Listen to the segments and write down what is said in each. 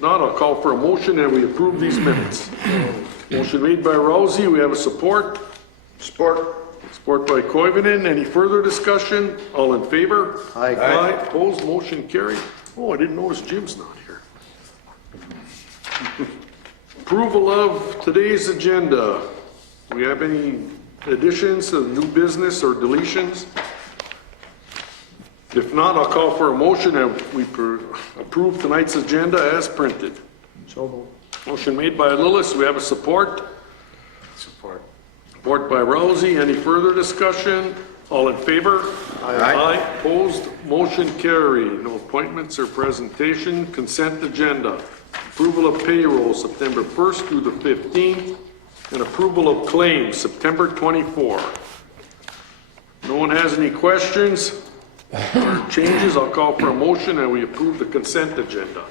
not, I'll call for a motion and we approve these minutes. Motion made by Rousey, we have a support. Support. Support by Koivunen. Any further discussion? All in favor? Aye. Aye. Opposed, motion carried. Oh, I didn't notice Jim's not here. Approval of today's agenda. Do we have any additions to the new business or deletions? If not, I'll call for a motion that we approve tonight's agenda as printed. So moved. Motion made by Lillis. We have a support. Support. Support by Rousey. Any further discussion? All in favor? Aye. Opposed? Motion carried. No appointments or presentation. Consent agenda. Approval of payroll September 1st through the 15th. And approval of claims September 24. No one has any questions or changes? I'll call for a motion and we approve the consent agenda.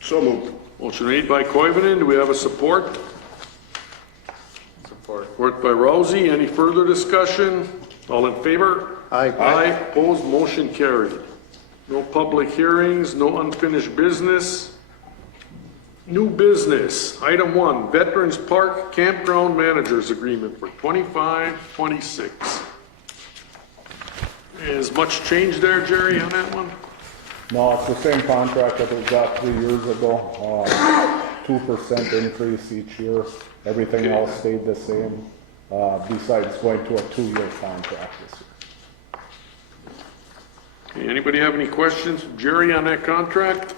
So moved. Motion made by Koivunen. Do we have a support? Support. Support by Rousey. Any further discussion? All in favor? Aye. Aye. Opposed? Motion carried. No public hearings, no unfinished business. New business. Item 1, Veterans Park Campground Managers Agreement for 25-26. Is much change there, Jerry, on that one? No, it's the same contract that we got 3 years ago. 2% increase each year. Everything Okay. else stayed the same, besides going to a 2-year contract this year. Okay, anybody have any questions, Jerry, on that contract?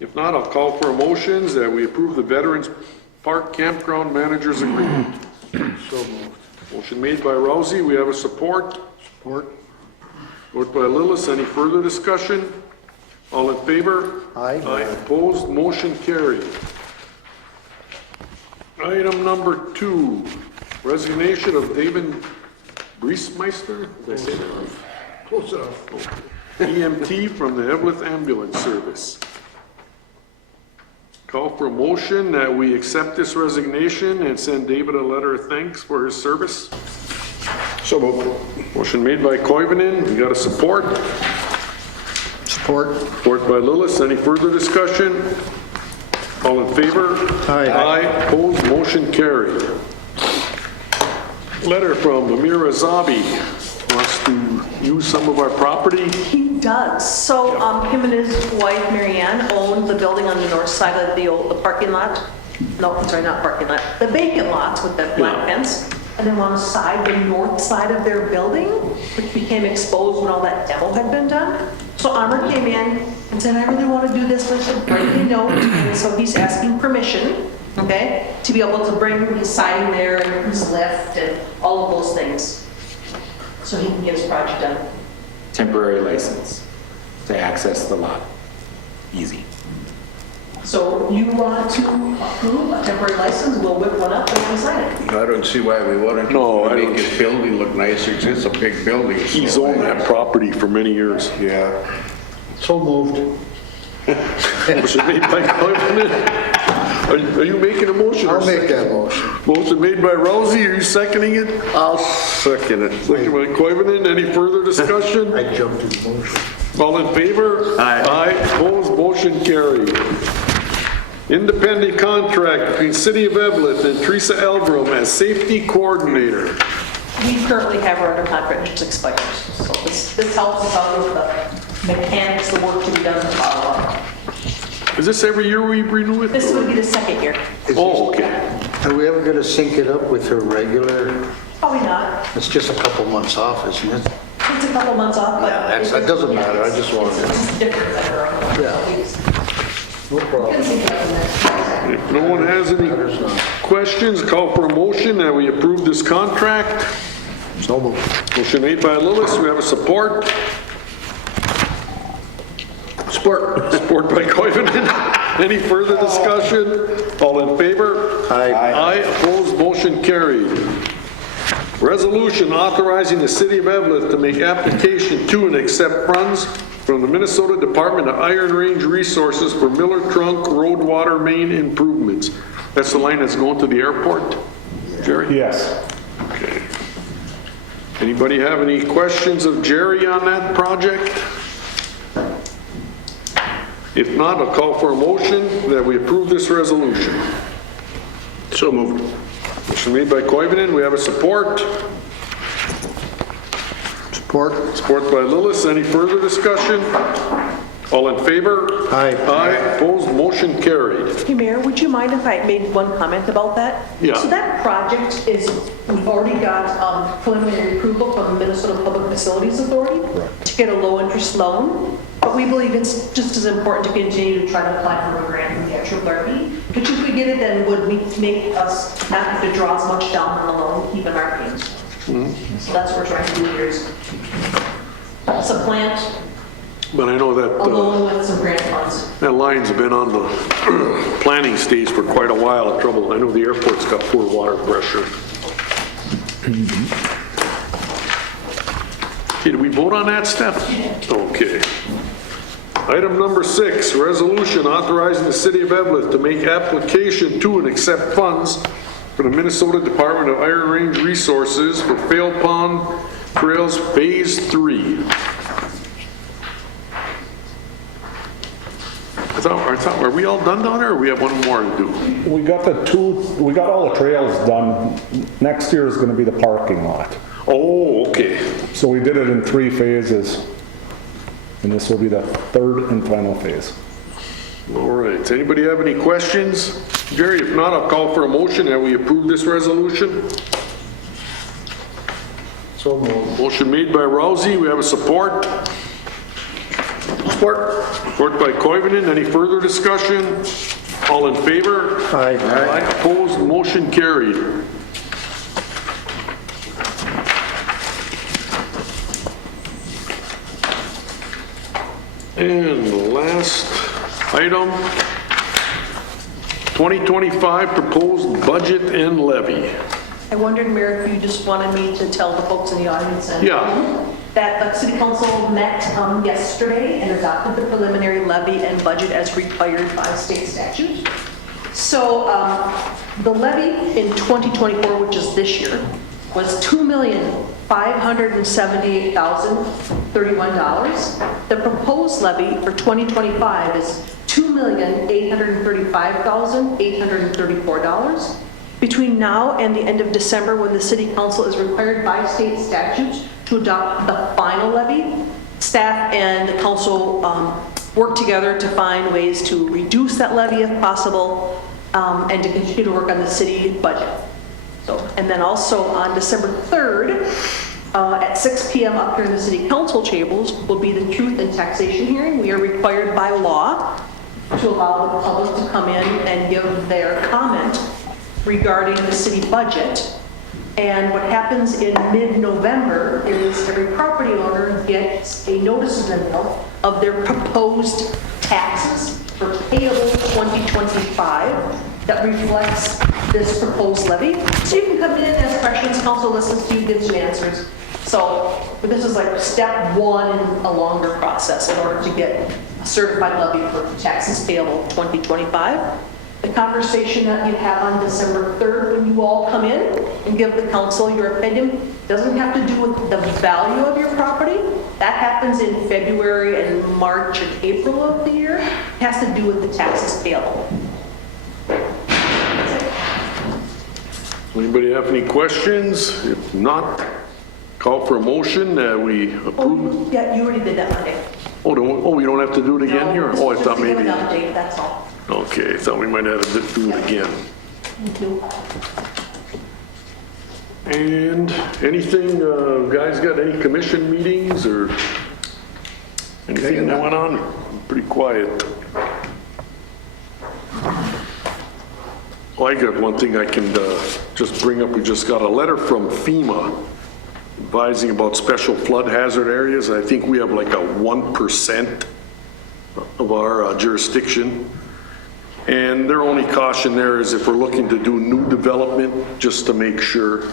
If not, I'll call for motions that we approve the Veterans Park Campground Managers Agreement. So moved. Motion made by Rousey. We have a support. Support. Support by Lillis. Any further discussion? All in favor? Aye. Aye. Opposed? Motion carried. Item number 2, resignation of David Briesmeister. Did I say that right? Close enough. EMT from the Eveleth Ambulance Service. Call for a motion that we accept this resignation and send David a letter of thanks for his service. So moved. Motion made by Koivunen. We got a support. Support. Support by Lillis. Any further discussion? All in favor? Aye. Aye. Opposed? Motion carried. Letter from Amir Azabi. Wants to use some of our property. He does. So him and his wife, Marianne, own the building on the north side of the parking lot. No, sorry, not parking lot. The vacant lots with the black fence. And then on the side, the north side of their building, which became exposed when all that demo had been done. So Amr came in and said, I really want to do this. I said, write me a note. And so he's asking permission, okay, to be able to bring his siding there and his lift and all of those things. So he can get his project done. Temporary license to access the lot. Easy. So you want to approve a temporary license, we'll whip one up and we'll sign it. I don't see why we wouldn't. No, I Make don't. his building look nicer, 'cause it's a big building. He's owned that property for many years. Yeah. So moved. Motion made by Koivunen. Are you making a motion? or I'll make second? that motion. Motion made by Rousey. Are you seconding it? I'll second it. Second by Koivunen. Any further discussion? I jumped in the motion. All in favor? Aye. Aye. Opposed? Motion carried. Independent contract between City of Eveleth and Teresa Elbrum as safety coordinator. We currently have her under contract, which expires. So this helps us out with the mechanics, the work to be done in the follow up. Is this every year we renew it? This would be the second year. Oh, okay. Are we ever gonna sync it up with her regular? Probably not. It's just a couple months off, isn't it? It's a couple months off, but. Yeah, that doesn't matter. I just wanted to. It's different than her own. Yeah. No problem. If no one has any Matters not. questions, call for a motion that we approve this contract. So moved. Motion made by Lillis. We have a support. Support. Support by Koivunen. Any further discussion? All in favor? Aye. Aye. Opposed? Motion carried. Resolution authorizing the City of Eveleth to make application to and accept funds from the Minnesota Department of Iron Range Resources for Miller Trunk Road Water Main improvements. That's the line that's going to the airport, Jerry? Yes. Okay. Anybody have any questions of Jerry on that project? If not, I'll call for a motion that we approve this resolution. So moved. Motion made by Koivunen, we have a support. Support. Support by Lillis. Any further discussion? All in favor? Aye. Aye, opposed, motion carried. Hey, Mayor, would you mind if I made one comment about that? Yeah. So that project is, we've already got preliminary approval from the Minnesota Public Facilities Authority to get a low-interest loan, but we believe it's just as important to continue to try to apply for a grant from the actual therapy, which if we get it, then would make us not have to draw as much down on the loan, keep in our hands. So that's what we're trying to do here is supplant But I know that a loan with some grant funds. that line's been on the planning stage for quite a while of trouble. I know the airport's got poor water pressure. Okay, did we vote on that, Steph? Okay. Item number 6, resolution authorizing the city of Eveleth to make application to and accept funds for the Minnesota Department of Iron Range Resources for Fail Pond Trails Phase 3. I thought, are we all done down there, or we have one more to do? We got all the trails done. Next year is gonna be the parking lot. Oh, okay. So we did it in 3 phases. And this will be the 3rd and final phase. All right, does anybody have any questions? Jerry, if not, I'll call for a motion that we approve this resolution. So moved. Motion made by Rousey, we have a support. Support. Support by Koivunen, any further discussion? All in favor? Aye. Aye, opposed, motion carried. And the last item, 2025 proposed budget and levy. I wondered, Mayor, if you just wanted me to tell the folks in the audience and Yeah. that the city council met yesterday and adopted the preliminary levy and budget as required by state statute. So the levy in 2024, which is this year, was $2,578,031. The proposed levy for 2025 is $2,835,834. Between now and the end of December, when the city council is required by state statute to adopt the final levy, staff and the council work together to find ways to reduce that levy if possible, and to continue to work on the city budget. So, and then also on December 3rd, at 6 p.m. up here in the city council chambers will be the truth and taxation hearing. We are required by law to allow the public to come in and give their comment regarding the city budget. And what happens in mid-November is every property owner gets a notice in the mail of their proposed taxes for payable 2025 that reflects this proposed levy. So you can come in, ask questions, council listens to you, gives you answers. So, but this is like step 1 in a longer process in order to get a certified levy for taxes payable 2025. The conversation that you have on December 3rd when you all come in and give the council your opinion doesn't have to do with the value of your property. That happens in February and March and April of the year. It has to do with the taxes payable. Anybody have any questions? If not, call for a motion that we approve. Oh, yeah, you already did that Monday. Oh, we don't have to do it again here? No, Oh, I just thought to give maybe, an update, that's all. okay, I thought we might have to do it again. Thank you. And anything, guys got any commission meetings or anything going on? Pretty quiet. Well, I got one thing I can just bring up. We just got a letter from FEMA advising about special flood hazard areas. I think we have like a 1% of our jurisdiction. And their only caution there is if we're looking to do new development, just to make sure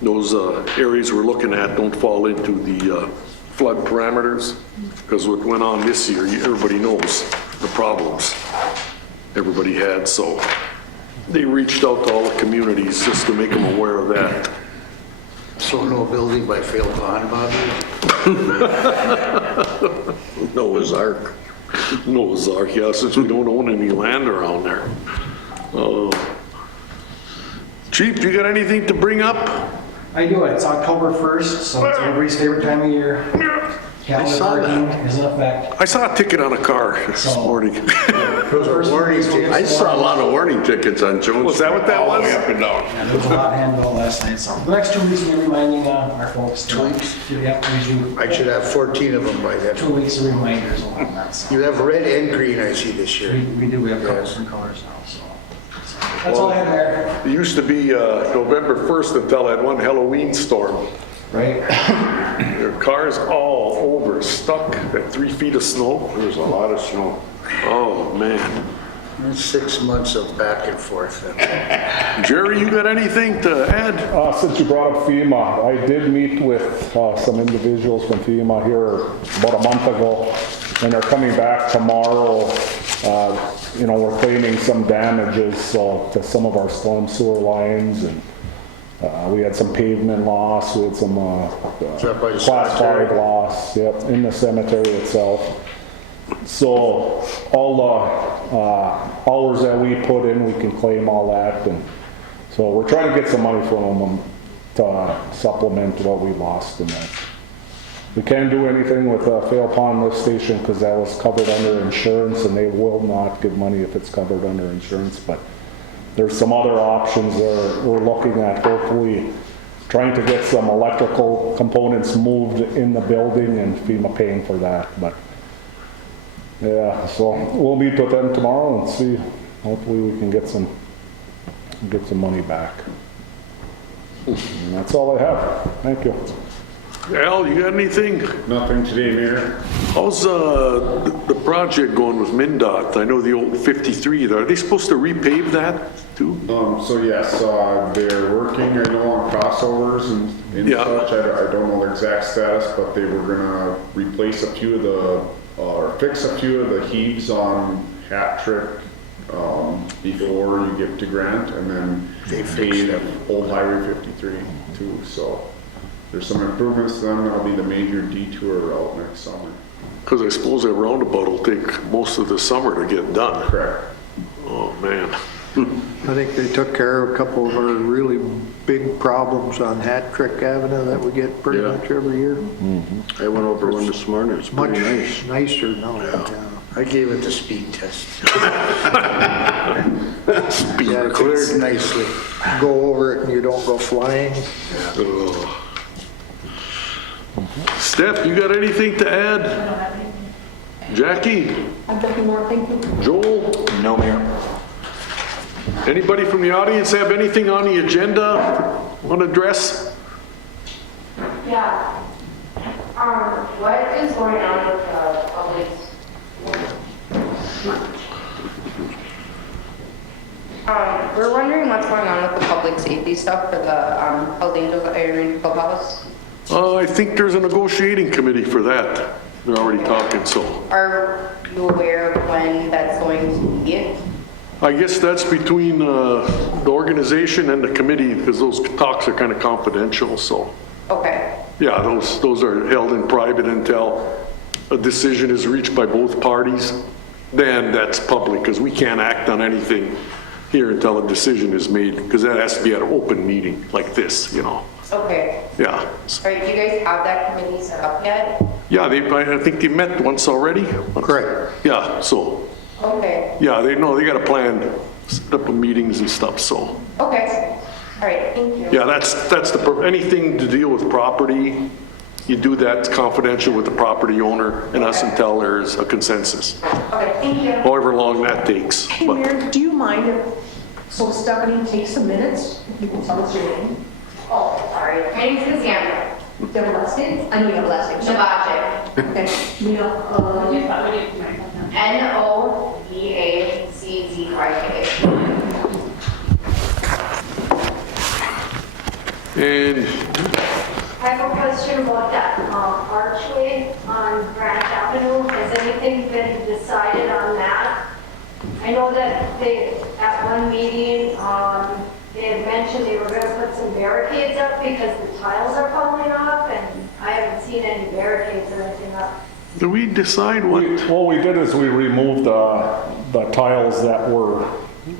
those areas we're looking at don't fall into the flood parameters. Because what went on this year, everybody knows the problems everybody had. So they reached out to all the communities just to make them aware of that. So no building by failed pond, Bobby? Noah's Ark. No, Ozark, yeah, since we don't own any land around there. Chief, you got anything to bring up? I do. It's October 1st, so it's everybody's favorite time of year. Calendar saw that. parking is in effect. I saw a ticket on a car this morning. Those are warning tickets. I saw a lot of warning tickets on Jones. Was that what that All the was? way up and down. Yeah, there was a lot handled last night, so the next 2 weeks we're reminding our folks. 2 weeks? Yep, we do. I should have 14 of them by then. 2 weeks of reminders on that, so. You have red and green, I see this year. We do, we have colors Yes. and colors now, so. That's all I have there, It used to be November 1st until that one Halloween storm. right? There were cars all over, stuck at 3 feet of snow. There was a lot of snow. Oh, man. 6 months of back and forth. Jerry, you got anything to add? Since you brought up FEMA, I did meet with some individuals from FEMA here about a month ago, and they're coming back tomorrow. You know, we're claiming some damages to some of our storm sewer lines, and we had some pavement loss, we had some that by the class cemetery? 5 loss, yep, in the cemetery itself. So all the hours that we put in, we can claim all that, and so we're trying to get some money from them to supplement what we lost in that. We can't do anything with Fail Pond Lift Station because that was covered under insurance, and they will not give money if it's covered under insurance, but there's some other options that we're looking at, hopefully trying to get some electrical components moved in the building and FEMA paying for that, but yeah, so we'll meet with them tomorrow and see, hopefully we can get some money back. And that's all I have. Thank you. Al, you got anything? Nothing today, Mayor. How's the project going with MnDOT? I know the old 53, are they supposed to repave that too? So yes, they're working, I know, on crossovers and Yeah. such. I don't know the exact status, but they were gonna replace a few of the, or fix a few of the heaves on Hat Trick before you get to Grant, and then They fixed pave Old Highway 53 too. So there's some improvements to them. That'll be the major detour route next summer. Because I suppose that roundabout will take most of the summer to get done. Correct. Oh, man. I think they took care of a couple of our really big problems on Hat Creek Avenue that we get pretty Yeah. much every year. I went over one this morning, it's Much pretty nice. nicer now. Yeah. I gave it the speed test. Yeah, it's- Cleared nicely. Go over it and you don't go flying. Ugh. Steph, you got anything to add? Jackie? I've nothing more, thank you. Joel? No, Mayor. Anybody from the audience have anything on the agenda want to address? Yeah. What is going on with public? We're wondering what's going on with the public safety stuff for the Hells Angels Iron Clubhouse. I think there's a negotiating committee for that. They're already talking, so. Are you aware of when that's going to be? I guess that's between the organization and the committee, because those talks are kind of confidential, so. Okay. Yeah, those are held in private until a decision is reached by both parties. Then that's public, because we can't act on anything here until a decision is made, because that has to be at an open meeting like this, you know. Okay. Yeah. All right, do you guys have that committee set up yet? Yeah, I think they met once already. Correct. Yeah, so, Okay. yeah, they got a plan, set up meetings and stuff, so. Okay. All right, thank you. Yeah, anything to deal with property, you do that confidential with the property owner and us until there's a consensus, Okay, thank you. however long that takes. Hey, But Mayor, do you mind if, so Stephanie takes the minutes, if you can tell us your name? Oh, sorry. My name's Cassandra. Do you have a last name? I know you have a last name. Novacic. Okay, Novacczyk. And I have a question about that archway on Grant Avenue. Has anything been decided on that? I know that they, at one meeting, they had mentioned they were going to put some barricades up because the tiles are falling off, and I haven't seen any barricades or anything up. Do we decide what? What we did is we removed the tiles that were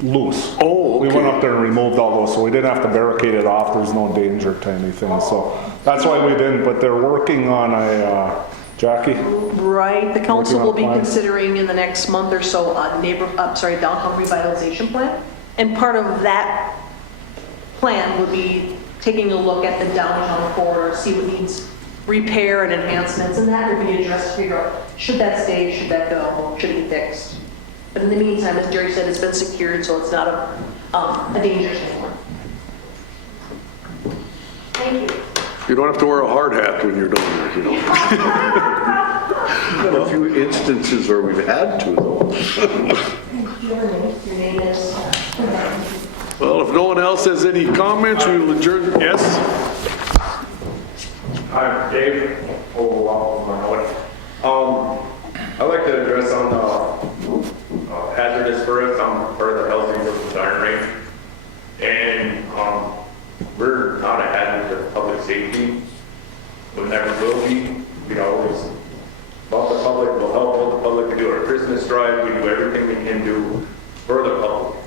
loose. Oh, We went okay. up there and removed all those, so we didn't have to barricade it off, there's no danger to anything, so that's why we didn't, but they're working on a, Jackie? Right, the council will be Working on a plan. considering in the next month or so a downtown revitalization plan. And part of that plan would be taking a look at the downtown corridor, see what needs repair and enhancements, and that will be addressed to figure out, should that stay, should that go, should it be fixed? But in the meantime, as Jerry said, it's been secured, so it's not a danger to anyone. Thank you. You don't have to wear a hard hat when you're down there, you know. We've got a few instances where we've had to, though. Your name is? Well, if no one else has any comments, we will adjourn. Yes? Hi, Dave. I'd like to address on the hazardous for us on part of the housing of the iron range. And we're not a hazard to public safety. We never will be. We always love the public. We'll help all the public to do our Christmas drive. We do everything we can do for the public.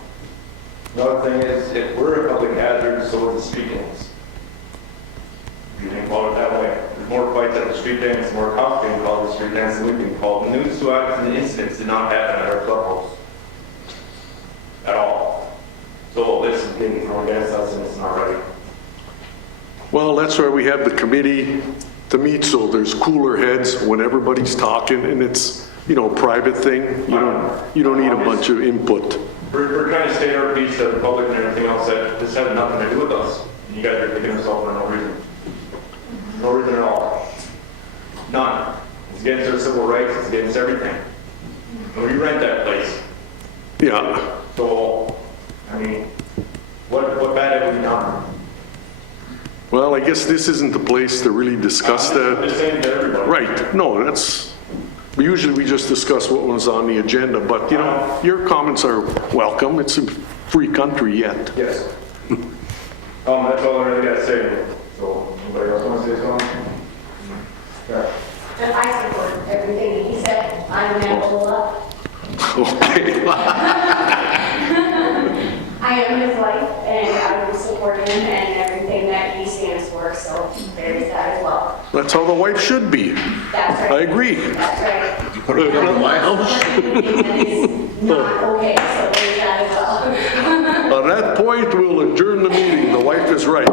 Another thing is, if we're a public hazard, so is the street ends. If you think about it that way, there's more fights at the street ends, more cops being called at the street ends than we've been called. The news to accident incidents did not happen at our clubhouse. At all. So this is being thrown against us and it's not right. Well, that's why we have the committee to meet, so there's cooler heads when everybody's talking and it's, you know, a private thing. You don't need a bunch of input. We're trying to state our piece to the public and everything else that this has nothing to do with us. You guys are taking us off for no reason. No reason at all. None. It's against our civil rights, it's against everything. And we rent that place. Yeah. So, I mean, what bad have we done? Well, I guess this isn't the place to really discuss I'm that. just saying to everybody. Right. No, usually we just discuss what was on the agenda, but you know, your comments are welcome. It's a free country yet. Yes. That's all I really gotta say. So, anybody else want to say something? Yeah. And I support everything he said. I'm Angela. Okay. I am his wife, and I will support him and everything that he stands for, so there's that as well. That's how the wife should be. That's right. I agree. That's right. Put it in my house. Anything that is not okay, so there's that as well. On that point, we'll adjourn the meeting. The wife is right.